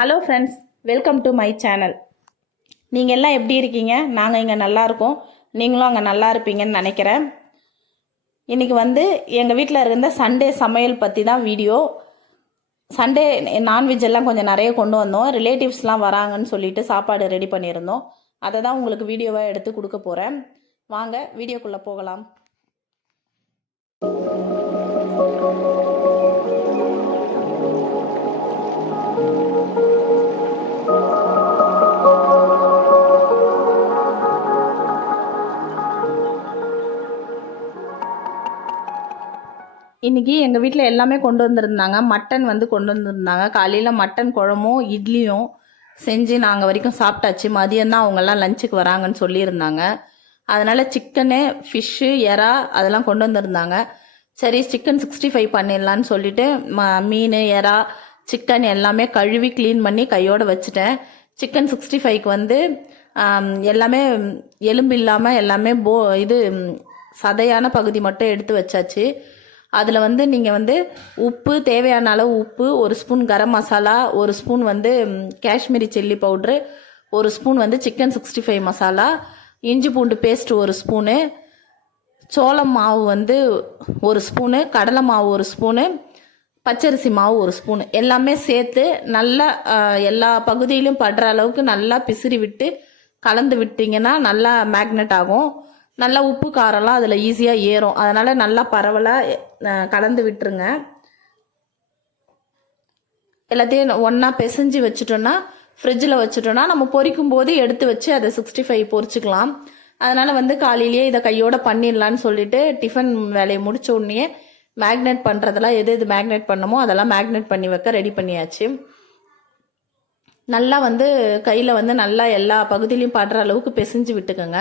Hello friends welcome to my channel நீங்கள் எல்லாம் எப்படி இருக்கீங்க? நாங்கள் இங்கே நல்லா இருக்கோம். நீங்களும் அங்கே நல்லா இருப்பீங்கன்னு நினைக்கிறேன். இன்றைக்கி வந்து எங்கள் வீட்டில் இருந்த சண்டே சமையல் பற்றி தான் வீடியோ சண்டே நான்வெஜ் எல்லாம் கொஞ்சம் நிறைய கொண்டு வந்தோம். ரிலேட்டிவ்ஸ்லாம் வராங்கன்னு சொல்லிட்டு சாப்பாடு ரெடி பண்ணியிருந்தோம். அதை தான் உங்களுக்கு வீடியோவாக எடுத்து கொடுக்க போகிறேன் வாங்க வீடியோக்குள்ளே போகலாம். இன்றைக்கி எங்கள் வீட்டில் எல்லாமே கொண்டு வந்திருந்தாங்க. மட்டன் வந்து கொண்டு வந்திருந்தாங்க. காலையில் மட்டன் குழம்பும் இட்லியும் செஞ்சு நாங்கள் வரைக்கும் சாப்பிட்டாச்சு. மதியம் தான் அவங்கெல்லாம் லஞ்சுக்கு வராங்கன்னு சொல்லியிருந்தாங்க. அதனால் சிக்கனு ஃபிஷ்ஷு எறா அதெல்லாம் கொண்டு வந்திருந்தாங்க. சரி சிக்கன் சிக்ஸ்டி ஃபைவ் பண்ணிடலான்னு சொல்லிட்டு ம மீன் எறா சிக்கன் எல்லாமே கழுவி க்ளீன் பண்ணி கையோடு வச்சுட்டேன். சிக்கன் சிக்ஸ்டி ஃபைவ்க்கு வந்து எல்லாமே எலும்பு இல்லாமல் எல்லாமே போ இது சதையான பகுதி மட்டும் எடுத்து வச்சாச்சு. அதில் வந்து நீங்கள் வந்து உப்பு தேவையான அளவு உப்பு ஒரு ஸ்பூன் கரம் மசாலா ஒரு ஸ்பூன் வந்து காஷ்மீரி சில்லி பவுட்ரு ஒரு ஸ்பூன் வந்து சிக்கன் சிக்ஸ்டி ஃபைவ் மசாலா இஞ்சி பூண்டு பேஸ்ட் ஒரு ஸ்பூனு சோளம் மாவு வந்து ஒரு ஸ்பூனு கடலை மாவு ஒரு ஸ்பூனு பச்சரிசி மாவு ஒரு ஸ்பூனு. எல்லாமே சேர்த்து நல்லா எல்லா பகுதியிலும் படுற அளவுக்கு நல்லா பிசிறி விட்டு கலந்து விட்டிங்கன்னா நல்லா மேக்னெட் ஆகும். நல்லா உப்பு காரம்லாம் அதில் ஈஸியாக ஏறும். அதனால் நல்லா பரவலாக கலந்து விட்டுருங்க. எல்லாத்தையும் ஒன்றா பிசைஞ்சு வச்சுட்டோன்னா ஃப்ரிட்ஜில் வச்சுட்டோன்னா நம்ம பொரிக்கும் போது எடுத்து வச்சு அதை சிக்ஸ்டி ஃபைவ் பொரிச்சிக்கலாம். அதனால் வந்து காலையிலேயே இதை கையோட பண்ணிடலான்னு சொல்லிட்டு டிஃபன் வேலையை முடிச்ச உடனே மேக்னெட் பண்ணுறதெல்லாம் எது எது மேக்னெட் பண்ணமோ அதெல்லாம் மேக்னெட் பண்ணி வைக்க ரெடி பண்ணியாச்சு. நல்லா வந்து கையில் வந்து நல்லா எல்லா பகுதியிலையும் படுற அளவுக்கு பிசைஞ்சு விட்டுக்கோங்க.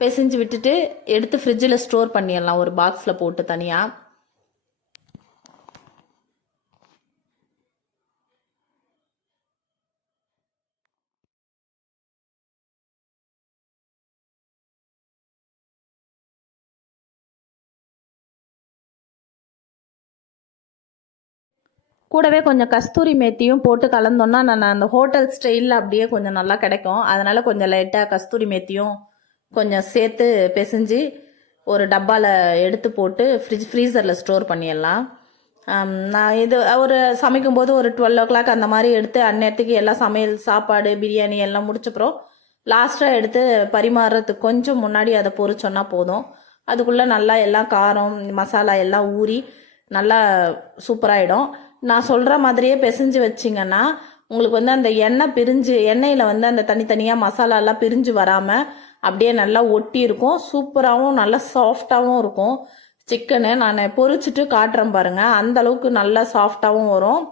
பிசைஞ்சு விட்டுட்டு எடுத்து ஃப்ரிட்ஜில் ஸ்டோர் பண்ணிடலாம். ஒரு பாக்ஸில் போட்டு தனியாக கூடவே கொஞ்சம் கஸ்தூரி மேத்தியும் போட்டு கலந்தோன்னா நான் அந்த ஹோட்டல் ஸ்டைலில் அப்படியே கொஞ்சம் நல்லா கிடைக்கும். அதனால் கொஞ்சம் லைட்டாக கஸ்தூரி மேத்தியும் கொஞ்சம் சேர்த்து பிசைஞ்சு ஒரு டப்பாவில் எடுத்து போட்டு ஃப்ரிட்ஜ் ஃப்ரீசரில் ஸ்டோர் பண்ணிடலாம். நான் இது ஒரு சமைக்கும்போது ஒரு டுவெல் ஓ கிளாக் அந்த மாதிரி எடுத்து அந்நேரத்துக்கு எல்லாம் சமையல் சாப்பாடு பிரியாணி எல்லாம் முடிச்சப்புறம் லாஸ்ட்டாக எடுத்து பரிமாறுறதுக்கு கொஞ்சம் முன்னாடி அதை பொறிச்சோன்னா போதும். அதுக்குள்ளே நல்லா எல்லாம் காரம் மசாலா எல்லாம் ஊறி நல்லா சூப்பராகிடும் நான் சொல்கிற மாதிரியே பிசைஞ்சு வச்சிங்கன்னா உங்களுக்கு வந்து அந்த எண்ணெய் பிரிஞ்சு எண்ணெயில் வந்து அந்த தனித்தனியாக மசாலாலாம் பிரிஞ்சு வராமல் அப்படியே நல்லா ஒட்டி இருக்கும். சூப்பராகவும் நல்லா சாஃப்டாகவும் இருக்கும். சிக்கனு நான் பொறிச்சிட்டு காட்டுறேன் பாருங்கள் அந்த அளவுக்கு நல்லா சாஃப்டாகவும் வரும்.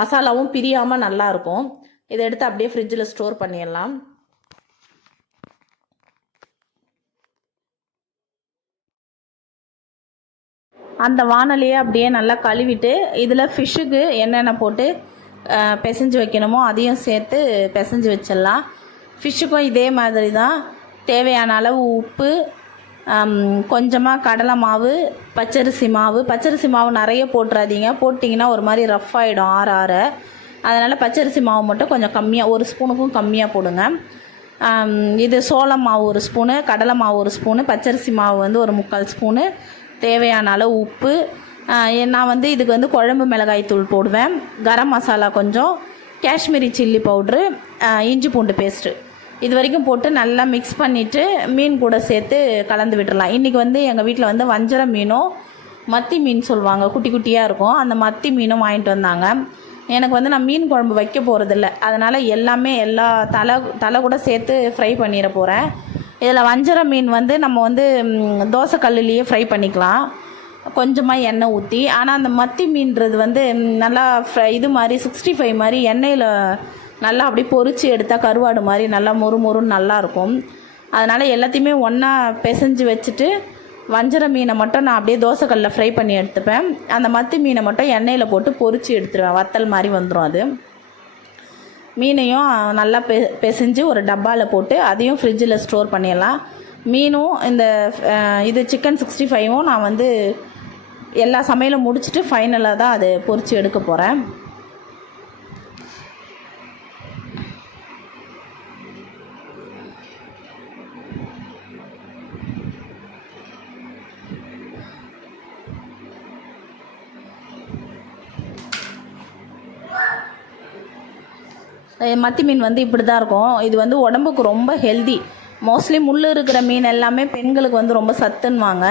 மசாலாவும் பிரியாமல் நல்லாயிருக்கும் இதை எடுத்து அப்படியே ஃப்ரிட்ஜில் ஸ்டோர் பண்ணிடலாம். அந்த வானலையே அப்படியே நல்லா கழுவிட்டு இதில் ஃபிஷ்ஷுக்கு என்னென்ன போட்டு பிசைஞ்சு வைக்கணுமோ அதையும் சேர்த்து பிசைஞ்சு வச்சிடலாம். ஃபிஷ்ஷுக்கும் இதே மாதிரி தான் தேவையான அளவு உப்பு கொஞ்சமாக கடலை மாவு பச்சரிசி மாவு. பச்சரிசி மாவு நிறைய போட்டுறாதீங்க. போட்டிங்கன்னா ஒரு மாதிரி ரஃப் ஆகிடும் ஆற ஆற. அதனால் பச்சரிசி மாவு மட்டும் கொஞ்சம் கம்மியாக ஒரு ஸ்பூனுக்கும் கம்மியாக போடுங்க. இது சோளம் மாவு ஒரு ஸ்பூனு கடலை மாவு ஒரு ஸ்பூனு பச்சரிசி மாவு வந்து ஒரு முக்கால் ஸ்பூனு. தேவையான அளவு உப்பு. நான் வந்து இதுக்கு வந்து குழம்பு மிளகாய் தூள் போடுவேன். கரம் மசாலா கொஞ்சம் காஷ்மீரி சில்லி பவுட்ரு இஞ்சி பூண்டு பேஸ்ட்டு. இது வரைக்கும் போட்டு நல்லா மிக்ஸ் பண்ணிவிட்டு மீன் கூட சேர்த்து கலந்து விட்டுடலாம் இன்றைக்கி வந்து எங்கள் வீட்டில் வந்து வஞ்சர மீனும் மத்தி மீன் சொல்லுவாங்க. குட்டி குட்டியாக இருக்கும். அந்த மத்தி மீனும் வாங்கிட்டு வந்தாங்க. எனக்கு வந்து நான் மீன் குழம்பு வைக்க போகிறதில்ல அதனால் எல்லாமே எல்லா தலை தலை கூட சேர்த்து ஃப்ரை பண்ணிட போகிறேன் இதில் வஞ்சர மீன் வந்து நம்ம வந்து தோசை கல்லுலேயே ஃப்ரை பண்ணிக்கலாம். கொஞ்சமாக எண்ணெய் ஊற்றி ஆனால் அந்த மத்தி மீன்றது வந்து நல்லா ஃப்ரை இது மாதிரி சிக்ஸ்டி ஃபைவ் மாதிரி எண்ணெயில் நல்லா அப்படியே பொறிச்சு எடுத்தால் கருவாடு மாதிரி நல்லா மொறு மொறுன்னு நல்லாயிருக்கும் அதனால் எல்லாத்தையுமே ஒன்றா பிசைஞ்சு வச்சுட்டு வஞ்சர மீனை மட்டும் நான் அப்படியே தோசைக்கல்லில் ஃப்ரை பண்ணி எடுத்துப்பேன். அந்த மத்தி மீனை மட்டும் எண்ணெயில் போட்டு பொறிச்சு எடுத்துருவேன். வத்தல் மாதிரி வந்துடும் அது. மீனையும் நல்லா பெ பிசைஞ்சு ஒரு டப்பாவில் போட்டு அதையும் ஃப்ரிட்ஜில் ஸ்டோர் பண்ணிடலாம். மீனும் இந்த இது சிக்கன் சிக்ஸ்டி ஃபைவும் நான் வந்து எல்லா சமையலும் முடிச்சுட்டு ஃபைனலாக தான் அது பொறிச்சு எடுக்க போகிறேன் மத்தி மீன் வந்து இப்படி தான் இருக்கும். இது வந்து உடம்புக்கு ரொம்ப ஹெல்தி மோஸ்ட்லி முள் இருக்கிற மீன் எல்லாமே பெண்களுக்கு வந்து ரொம்ப சத்துன்னுவாங்க.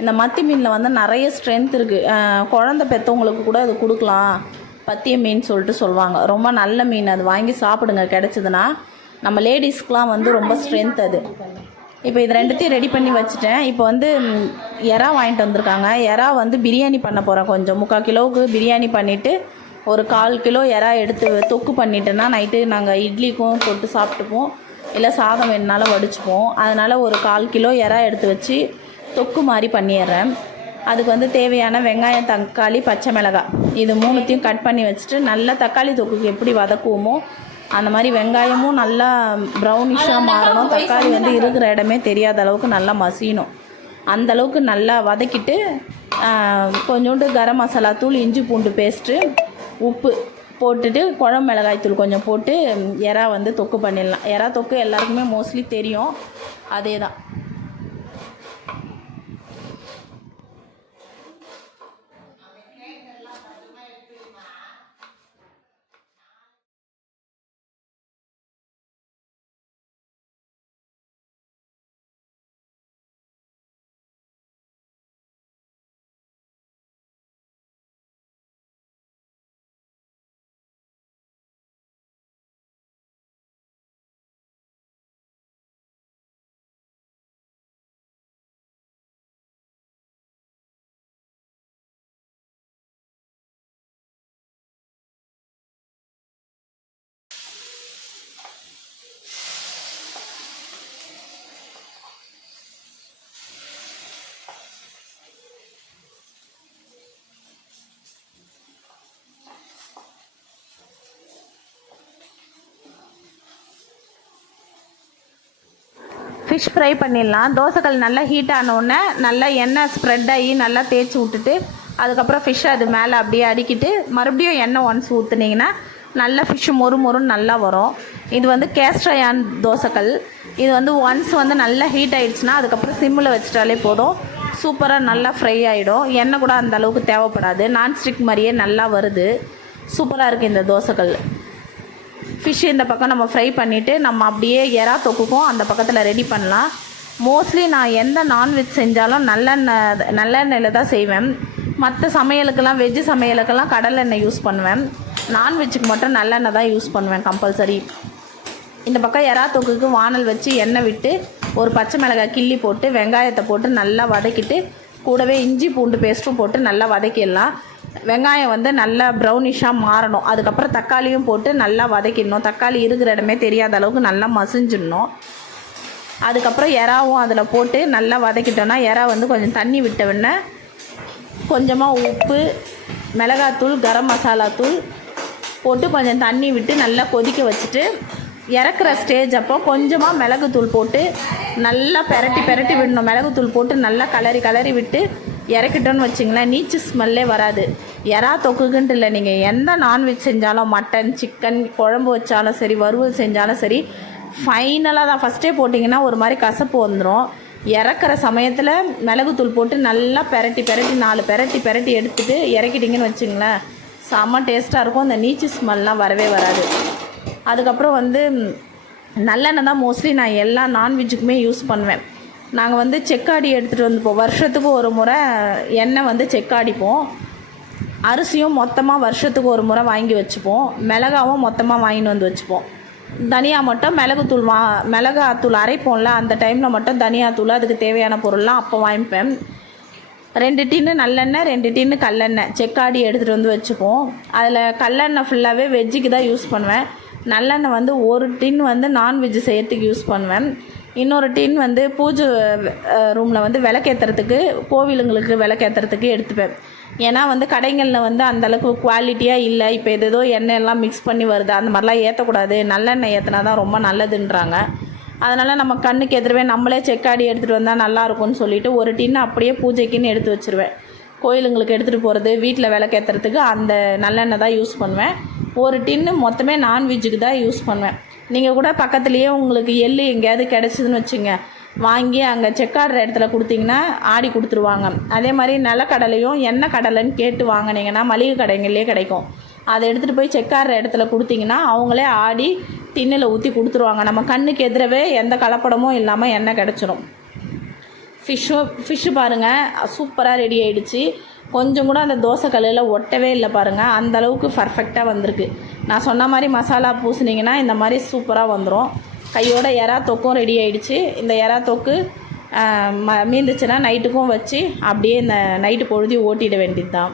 இந்த மத்தி மீனில் வந்து நிறைய ஸ்ட்ரென்த் இருக்குது குழந்த பெற்றவங்களுக்கு கூட அது கொடுக்கலாம். பத்திய மீன் சொல்லிட்டு சொல்லுவாங்க. ரொம்ப நல்ல மீன் அது. வாங்கி சாப்பிடுங்க. கிடச்சிதுன்னா நம்ம லேடிஸ்க்குலாம் வந்து ரொம்ப ஸ்ட்ரென்த் அது. இப்போ இது ரெண்டுத்தையும் ரெடி பண்ணி வச்சுட்டேன். இப்போ வந்து எறா வாங்கிட்டு வந்திருக்காங்க. எறா வந்து பிரியாணி பண்ண போகிறேன் கொஞ்சம். முக்கால் கிலோவுக்கு பிரியாணி பண்ணிவிட்டு ஒரு கால் கிலோ எறா எடுத்து தொக்கு பண்ணிட்டேன்னா நைட்டு நாங்கள் இட்லிக்கும் போட்டு சாப்பிட்டுப்போம். இல்லை சாதம் வேணுனாலும் வடிச்சுப்போம். அதனால் ஒரு கால் கிலோ எறா எடுத்து வச்சு தொக்கு மாதிரி பண்ணிடுறேன். அதுக்கு வந்து தேவையான வெங்காயம் தக்காளி பச்சை மிளகாய். இது மூணுத்தையும் கட் பண்ணி வச்சுட்டு நல்லா தக்காளி தொக்குக்கு எப்படி வதக்குவோமோ அந்த மாதிரி வெங்காயமும் நல்லா ப்ரௌனிஷாக மாறணும். தக்காளி வந்து இருக்கிற இடமே தெரியாத அளவுக்கு நல்லா மசியணும். அந்த அளவுக்கு நல்லா வதக்கிட்டு கொஞ்சோண்டு கரம் மசாலா தூள் இஞ்சி பூண்டு பேஸ்ட்டு உப்பு போட்டுட்டு குழம்பு மிளகாய்த்தூள் கொஞ்சம் போட்டு எறா வந்து தொக்கு பண்ணிடலாம். எறா தொக்கு எல்லாருக்குமே மோஸ்ட்லி தெரியும். அதே தான் ஃபிஷ் ஃப்ரை பண்ணிடலாம். தோசைக்கல் நல்லா ஹீட் ஆனோடனே நல்லா எண்ணெய் ஸ்ப்ரெட் ஆகி நல்லா தேய்ச்சி விட்டுட்டு அதுக்கப்புறம் ஃபிஷ்ஷை அது மேலே அப்படியே அடுக்கிட்டு மறுபடியும் எண்ணெய் ஒன்ஸ் ஊற்றுனீங்கன்னா நல்லா ஃபிஷ்ஷு மொறு மொறுன்னு நல்லா வரும். இது வந்து கேஸ்ட்ரயான் தோசைக்கல். இது வந்து ஒன்ஸ் வந்து நல்லா ஹீட் ஆகிடுச்சுன்னா அதுக்கப்புறம் சிம்மில் வச்சிட்டாலே போதும். சூப்பராக நல்லா ஃப்ரை ஆகிடும் எண்ணெய் கூட அந்த அளவுக்கு தேவைப்படாது. நான்ஸ்டிக் மாதிரியே நல்லா வருது. சூப்பராக இருக்குது இந்த தோசைக்கல். ஃபிஷ் இந்த பக்கம் நம்ம ஃப்ரை பண்ணிவிட்டு நம்ம அப்படியே எறா தொக்குக்கும் அந்த பக்கத்தில் ரெடி பண்ணலாம். மோஸ்ட்லி நான் எந்த நான்வெஜ் செஞ்சாலும் நல்லெண்ணெய் நல்லெண்ணெயில் தான் செய்வேன். மற்ற சமையலுக்கெல்லாம் வெஜ்ஜு சமையலுக்கெல்லாம் கடலெண்ணெய் யூஸ் பண்ணுவேன். நான்வெஜ்ஜுக்கு மட்டும் நல்லெண்ணெய் தான் யூஸ் பண்ணுவேன் கம்பல்சரி இந்த பக்கம் எறா தொக்குக்கு வானல் வச்சு எண்ணெய் விட்டு ஒரு பச்சை மிளகாய் கிள்ளி போட்டு வெங்காயத்தை போட்டு நல்லா வதக்கிட்டு கூடவே இஞ்சி பூண்டு பேஸ்ட்டும் போட்டு நல்லா வதக்கிடலாம். வெங்காயம் வந்து நல்லா ப்ரௌனிஷாக மாறணும். அதுக்கப்புறம் தக்காளியும் போட்டு நல்லா வதக்கிடணும். தக்காளி இருக்கிற இடமே தெரியாத அளவுக்கு நல்லா மசிஞ்சிடணும். அதுக்கப்புறம் எறாவும் அதில் போட்டு நல்லா வதக்கிட்டோன்னா எறா வந்து கொஞ்சம் தண்ணி விட்ட உடனே கொஞ்சமாக உப்பு மிளகாத்தூள் கரம் மசாலா தூள் போட்டு கொஞ்சம் தண்ணி விட்டு நல்லா கொதிக்க வச்சுட்டு இறக்குற ஸ்டேஜ் அப்போ கொஞ்சமாக மிளகுத்தூள் போட்டு நல்லா பெரட்டி பெரட்டி விடணும். மிளகுத்தூள் போட்டு நல்லா கலரி கலரி விட்டு இறக்கிட்டோன்னு வச்சிங்களேன் நீச்சு ஸ்மெல்லே வராது. எறா தொக்குக்குன்ட்டு இல்லை நீங்கள் எந்த நான்வெஜ் செஞ்சாலும் மட்டன் சிக்கன் குழம்பு வச்சாலும் சரி வறுவல் செஞ்சாலும் சரி ஃபைனலாக தான். ஃபஸ்ட்டே போட்டிங்கன்னா ஒரு மாதிரி கசப்பு வந்துடும் இறக்குற சமயத்தில் மிளகுத்தூள் போட்டு நல்லா பெரட்டி பெரட்டி நாலு பெரட்டி பெரட்டி எடுத்துட்டு இறக்கிட்டிங்கன்னு வச்சுங்களேன் செம்ம டேஸ்ட்டாக இருக்கும். அந்த நீச்சு ஸ்மெல்லாம் வரவே வராது. அதுக்கப்புறம் வந்து நல்லெண்ணெய் தான் மோஸ்ட்லி நான் எல்லா நான்வெஜ்ஜுக்குமே யூஸ் பண்ணுவேன். நாங்கள் வந்து செக்காடி எடுத்துகிட்டு வந்துப்போம். வருஷத்துக்கு ஒரு முறை எண்ணெய் வந்து செக்காடிப்போம் அரிசியும் மொத்தமாக வருஷத்துக்கு ஒரு முறை வாங்கி வச்சுப்போம். மிளகாவும் மொத்தமாக வாங்கிட்டு வந்து வச்சுப்போம். தனியா மட்டும் மிளகுத்தூள் வா மிளகாத்தூள் அரைப்போம்ல அந்த டைமில் மட்டும் தனியாத்தூள் அதுக்கு தேவையான பொருள்லாம் அப்போ வாங்கிப்பேன். ரெண்டு டின்னு நல்லெண்ணெய் ரெண்டு டின்னு கல்லெண்ணெய் செக்காடி எடுத்துகிட்டு வந்து வச்சுப்போம். அதில் கல்லெண்ணெய் ஃபுல்லாகவே வெஜ்ஜுக்கு தான் யூஸ் பண்ணுவேன். நல்லெண்ணெய் வந்து ஒரு டின் வந்து நான்வெஜ் செய்யறதுக்கு யூஸ் பண்ணுவேன். இன்னொரு டின் வந்து பூஜை ரூமில் வந்து விளக்கேற்றுறதுக்கு கோவிலுங்களுக்கு விளக்கேற்றுறதுக்கு எடுத்துப்பேன். ஏன்னா வந்து கடைகளில் வந்து அந்தளவுக்கு குவாலிட்டியாக இல்லை. இப்போ எதோ எண்ணெய் எல்லாம் மிக்ஸ் பண்ணி வருது. அந்த மாதிரிலாம் ஏற்றக்கூடாது நல்லெண்ணெய் ஏற்றினா தான் ரொம்ப நல்லதுன்றாங்க. அதனால் நம்ம கண்ணுக்கு எதிரவே நம்மளே செக்காடி எடுத்துகிட்டு வந்தால் நல்லா இருக்கும்னு சொல்லிட்டு ஒரு டின்னு அப்படியே பூஜைக்குன்னு எடுத்து வச்சுருவேன். கோயிலுங்களுக்கு எடுத்துகிட்டு போகிறது வீட்டில் விளக்கேற்றுறதுக்கு அந்த நல்லெண்ணெய் தான் யூஸ் பண்ணுவேன். ஒரு டின்னு மொத்தமே நான்வெஜ்ஜுக்கு தான் யூஸ் பண்ணுவேன். நீங்கள் கூட பக்கத்துலேயே உங்களுக்கு எள்ளு எங்கேயாவது கிடச்சிதுன்னு வச்சுங்க. வாங்கி அங்கே செக்காடுற இடத்துல கொடுத்தீங்கன்னா ஆடி கொடுத்துருவாங்க. அதே மாதிரி நிலக்கடலையும் எண்ணெய் கடலைன்னு கேட்டு வாங்கினீங்கன்னா மளிகை கடைங்கள்லேயே கிடைக்கும். அதை எடுத்துகிட்டு போய் செக்காடுற இடத்துல கொடுத்தீங்கன்னா அவங்களே ஆடி டின்னில் ஊற்றி கொடுத்துருவாங்க. நம்ம கண்ணுக்கு எதிரவே எந்த கலப்படமும் இல்லாமல் எண்ணெய் கிடச்சிரும். ஃபிஷ்ஷும் ஃபிஷ்ஷு பாருங்கள் சூப்பராக ரெடி ஆகிடுச்சி கொஞ்சம் கூட அந்த தோசை கல்லில் ஒட்டவே இல்லை பாருங்கள் அந்தளவுக்கு பர்ஃபெக்டாக வந்திருக்கு. நான் சொன்ன மாதிரி மசாலா பூசினீங்கன்னா இந்த மாதிரி சூப்பராக வந்துடும் கையோட எறா தொக்கும் ரெடி ஆகிடுச்சு இந்த எறா தொக்கு ம மீந்துச்சுன்னா நைட்டுக்கும் வச்சு அப்படியே இந்த நைட்டு பொழுதி ஓட்டிட வேண்டியது தான்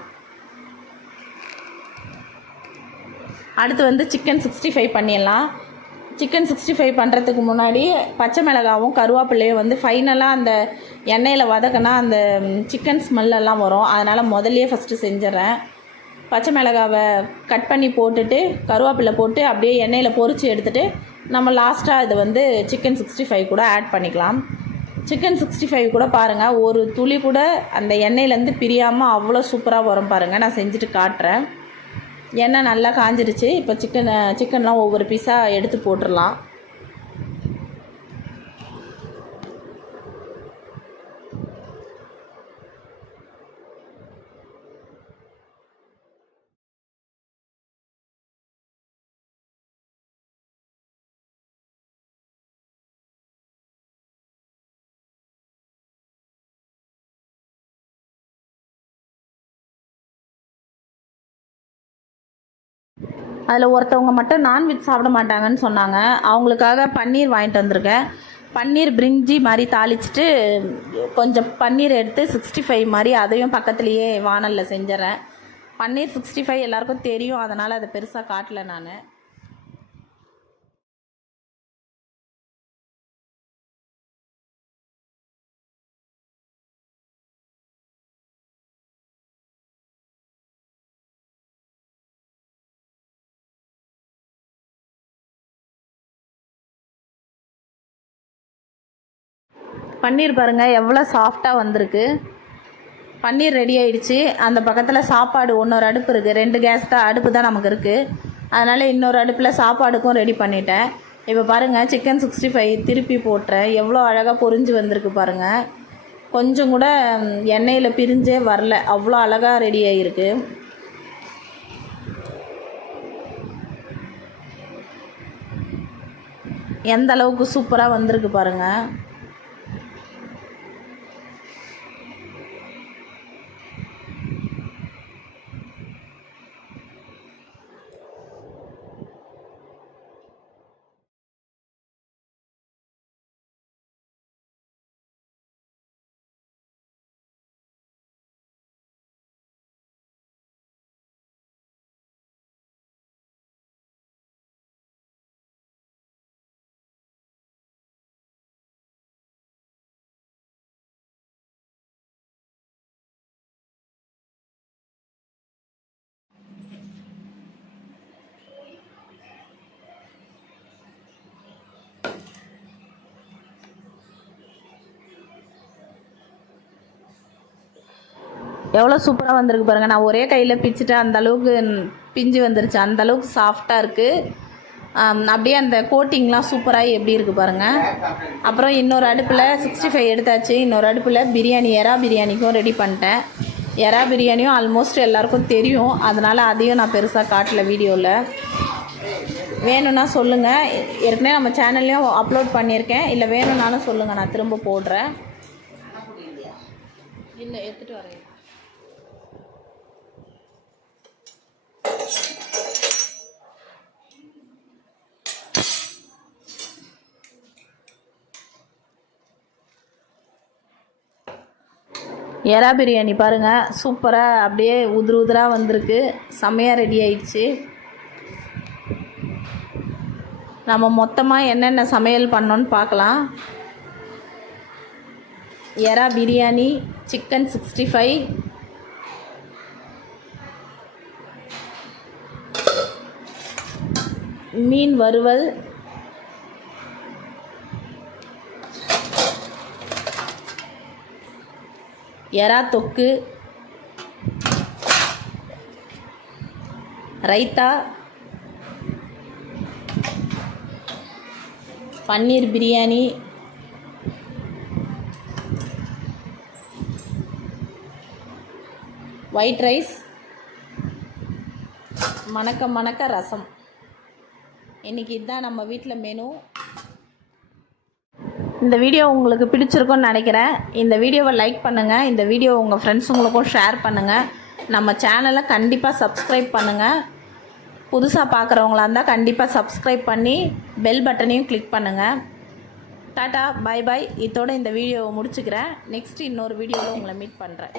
அடுத்து வந்து சிக்கன் சிக்ஸ்டி ஃபைவ் பண்ணிடலாம். சிக்கன் சிக்ஸ்டி ஃபைவ் பண்ணுறதுக்கு முன்னாடி பச்சை மிளகாவும் கருவேப்பிலையும் வந்து ஃபைனலாக அந்த எண்ணெயில் வதக்கினா அந்த சிக்கன் ஸ்மெல்லெல்லாம் வரும். அதனால் முதல்லையே ஃபஸ்ட்டு செஞ்சிடறேன். பச்சை மிளகாவை கட் பண்ணி போட்டுட்டு கருவேப்பிலை போட்டு அப்படியே எண்ணெயில் பொறிச்சு எடுத்துட்டு நம்ம லாஸ்ட்டாக இது வந்து சிக்கன் சிக்ஸ்டி ஃபைவ் கூட ஆட் பண்ணிக்கலாம். சிக்கன் சிக்ஸ்டி ஃபைவ் கூட பாருங்கள் ஒரு துளி கூட அந்த எண்ணெயிலேருந்து பிரியாமல் அவ்வளோ சூப்பராக வரும் பாருங்கள் நான் செஞ்சுட்டு காட்டுறேன். எண்ணெய் நல்லா காஞ்சிருச்சு. இப்போ சிக்கன் சிக்கன்லாம் ஒவ்வொரு பீஸாக எடுத்து போட்டுடலாம் அதில் ஒருத்தவங்க மட்டும் நான்வெஜ் சாப்பிட மாட்டாங்கன்னு சொன்னாங்க. அவங்களுக்காக பன்னீர் வாங்கிட்டு வந்திருக்கேன். பன்னீர் பிரிஞ்சி மாதிரி தாளிச்சிட்டு கொஞ்சம் பன்னீர் எடுத்து சிக்ஸ்டி ஃபைவ் மாதிரி அதையும் பக்கத்துலேயே வானலில் செஞ்சிடறேன் பன்னீர் சிக்ஸ்டி ஃபைவ் எல்லாருக்கும் தெரியும். அதனால் அதை பெருசாக காட்டல நான். பன்னீர் பாருங்கள் எவ்வளோ சாஃப்டாக வந்திருக்கு. பன்னீர் ரெடி ஆயிடுச்சு. அந்த பக்கத்தில் சாப்பாடு இன்னொரு அடுப்பு இருக்குது ரெண்டு கேஸ் தான் அடுப்பு தான் நமக்கு இருக்குது அதனால் இன்னொரு அடுப்பில் சாப்பாடுக்கும் ரெடி பண்ணிட்டேன். இப்போ பாருங்கள் சிக்கன் சிக்ஸ்டி ஃபைவ் திருப்பி போட்டுறேன். எவ்வளோ அழகாக பொரிஞ்சு வந்திருக்கு பாருங்கள் கொஞ்சம் கூட எண்ணெயில் பிரிஞ்சே வரல. அவ்வளோ அழகாக ரெடி ஆகிருக்கு எந்த அளவுக்கு சூப்பராக வந்திருக்கு பாருங்கள் எவ்வளோ சூப்பராக வந்திருக்கு பாருங்கள் நான் ஒரே கையில் பிச்சுட்டேன். அந்த அளவுக்கு பிஞ்சு வந்துருச்சு. அந்த அளவுக்கு சாஃப்டாக இருக்குது அப்படியே அந்த கோட்டிங்லாம் சூப்பராக எப்படி இருக்குது பாருங்கள் அப்புறம் இன்னொரு அடுப்பில் சிக்ஸ்டி ஃபைவ் எடுத்தாச்சு. இன்னொரு அடுப்பில் பிரியாணி எறா பிரியாணிக்கும் ரெடி பண்ணிட்டேன். எறா பிரியாணியும் ஆல்மோஸ்ட் எல்லாருக்கும் தெரியும். அதனால் அதையும் நான் பெருசாக காட்டல வீடியோவில் வேணும்னா சொல்லுங்கள் ஏற்கனவே நம்ம சேனல்லையும் அப்லோட் பண்ணியிருக்கேன். இல்லை வேணும்னாலும் சொல்லுங்கள் நான் திரும்ப போடுறேன். இல்லை எடுத்துகிட்டு வரேன். எறா பிரியாணி பாருங்கள் சூப்பராக அப்படியே உதிரு உதிராக வந்திருக்கு. செம்மையாக ரெடி ஆயிடுச்சு. நம்ம மொத்தமாக என்னென்ன சமையல் பண்ணோன்னு பார்க்கலாம். எறா பிரியாணி சிக்கன் சிக்ஸ்டி ஃபைவ் மீன் வறுவல். எறா தொக்கு. ரைத்தா. பன்னீர் பிரியாணி. White rice. மணக்க மணக்க ரசம். இன்றைக்கி இதுதான் நம்ம வீட்டில் மெனு இந்த வீடியோ உங்களுக்கு பிடிச்சிருக்குன்னு நினைக்கிறேன். இந்த வீடியோவை லைக் பண்ணுங்கள் இந்த வீடியோ உங்கள் ஃப்ரெண்ட்ஸுங்களுக்கும் ஷேர் பண்ணுங்கள் நம்ம சேனலை கண்டிப்பாக சப்ஸ்கிரைப் பண்ணுங்கள் புதுசாக பார்க்குறவங்களா இருந்தால் கண்டிப்பாக சப்ஸ்கிரைப் பண்ணி பெல் பட்டனையும் கிளிக் பண்ணுங்கள் டாட்டா பை பாய் இதோட இந்த வீடியோவை முடிச்சுக்கிறேன். நெக்ஸ்ட் இன்னொரு வீடியோவில் உங்களை மீட் பண்ணுறேன்